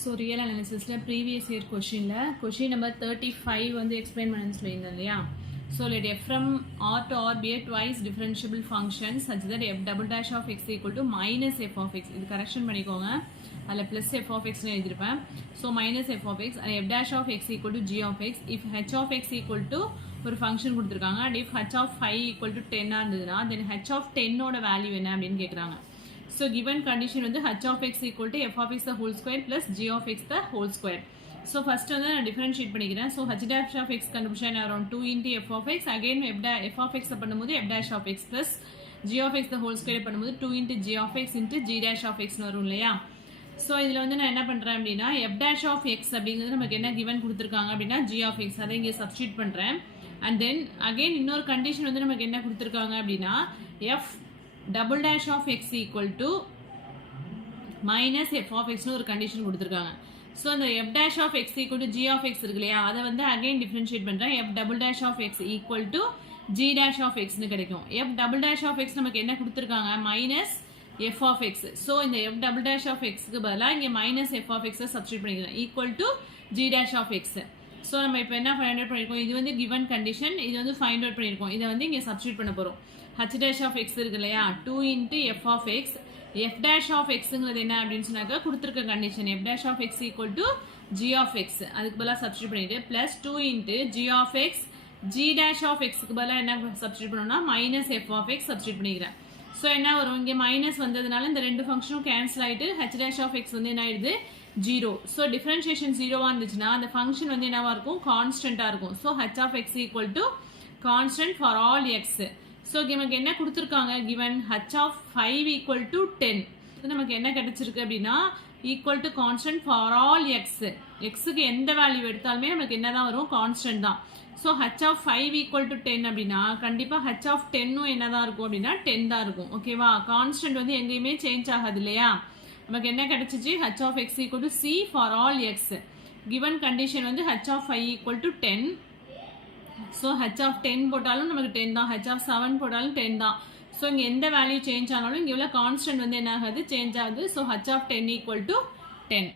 So real analysis previous year question number 35 வந்து explain பண்ணனும் சொல்லியிருந்தேன் இல்லையா. So let f from r to r be a twice differentiable function such that f double dash of x equal to minus f of x. இது correction பண்ணிக்கோங்க. அதுல plus f of x னு எழுதிருப்பேன். So minus f of x and f dash of x equal to g of x. If h of x equal to ஒரு function கொடுத்திருக்காங்க and if h of 5 equal to 10 ஆனதுனா then h of 10 ஓட value என்ன அப்படினு கேக்குறாங்க. So given condition வந்து h of x equal to f of x the whole square plus g of x the whole square. So first வந்து நான் differentiate பண்ணிக்கிறேன். So h dash of x கண்டுபிடிச்சா around 2 into f of x again f of x பண்ணும்போது f dash of x plus g of x the whole square பண்ணும்போது 2 into g of x into g dash of x னு வரும் இல்லையா. So இதுல வந்து நான் என்ன பண்றேன் அப்படினா f dash of x அப்படிங்கிறது நமக்கு என்ன given கொடுத்திருக்காங்க அப்படினா g of x அதை இங்க சப்ஸ்டிட்யூட் பண்றேன். And then again இன்னொரு கண்டிஷன் வந்து நமக்கு என்ன கொடுத்திருக்காங்க அப்படினா f double dash of x equal to minus f of x னு ஒரு கண்டிஷன் கொடுத்திருக்காங்க. So அந்த f dash of x equal to g of x இருக்கு இல்லையா அதை வந்து again differentiate பண்றேன். f double dash of x equal to g dash of x னு கிடைக்கும். f double dash of x நமக்கு என்ன கொடுத்திருக்காங்க minus f of x. So இந்த f double dash of x க்கு பதிலா இங்க minus f of x substitute பண்ணிக்கிறேன் equal to g dash of x. So நம்ம இப்போ என்ன find out பண்ணிருக்கோம் இது வந்து given condition இது வந்து find out பண்ணிருக்கோம். இதை வந்து இங்க சப்ஸ்டிட்யூட் பண்ண போறோம். h dash of x இருக்கு இல்லையா 2 into f of x f dash of xங்கிறது என்ன அப்படினு சொன்னாக்க கொடுத்திருக்க condition f dash of x equal to g of x அதுக்கு பதிலா சப்ஸ்டிட்யூட் பண்ணிட்டு plus 2 into g of x g dash of x க்கு பதிலா என்ன சப்ஸ்டிட்யூட் பண்ணனும்னா minus f of x substitute பண்ணிக்கிறேன். சோ என்ன வரும் இங்க மைனஸ் வந்ததனால இந்த ரெண்டு ஃபங்க்ஷனும் கேன்சல் ஆயிட்டு h dash of x வந்து என்ன ஆயிடுது 0. சோ டிஃபரன்ஷியேஷன் 0 ஆ இருந்துச்சுனா அந்த ஃபங்க்ஷன் வந்து என்னவா இருக்கும் கான்ஸ்டன்ட்டா இருக்கும். So h of x equal to constant for all x. So நமக்கு என்ன கொடுத்திருக்காங்க given h of 5 equal to 10 இது நமக்கு என்ன கிடைச்சிருக்கு அப்படினா equal to constant for all x க்கு எந்த வேல்யூ எடுத்தாலுமே நமக்கு என்னதான் வரும் கான்ஸ்டன்ட் தான். So h of 5 equal to 10 அப்படினா கண்டிப்பா h of 10 ம் என்னதான் இருக்கும் அப்படினா 10 தான் இருக்கும். ஓகேவா கான்ஸ்டன்ட் வந்து எங்கேயுமே சேஞ்ச் ஆகாது இல்லையா. நமக்கு என்ன கிடைச்சிச்சு h of x equal to c for all x. given condition வந்து h of 5 equal to 10. So h of 10 போட்டாலும் நமக்கு 10 தான் h of 7 போட்டாலும் 10 தான். So இங்க எந்த வேல்யூ சேஞ்ச் ஆனாலும் இங்க உள்ள கான்ஸ்டன்ட் வந்து என்ன ஆகாது சேஞ்ச் ஆகுது. So h of 10 equal to 10.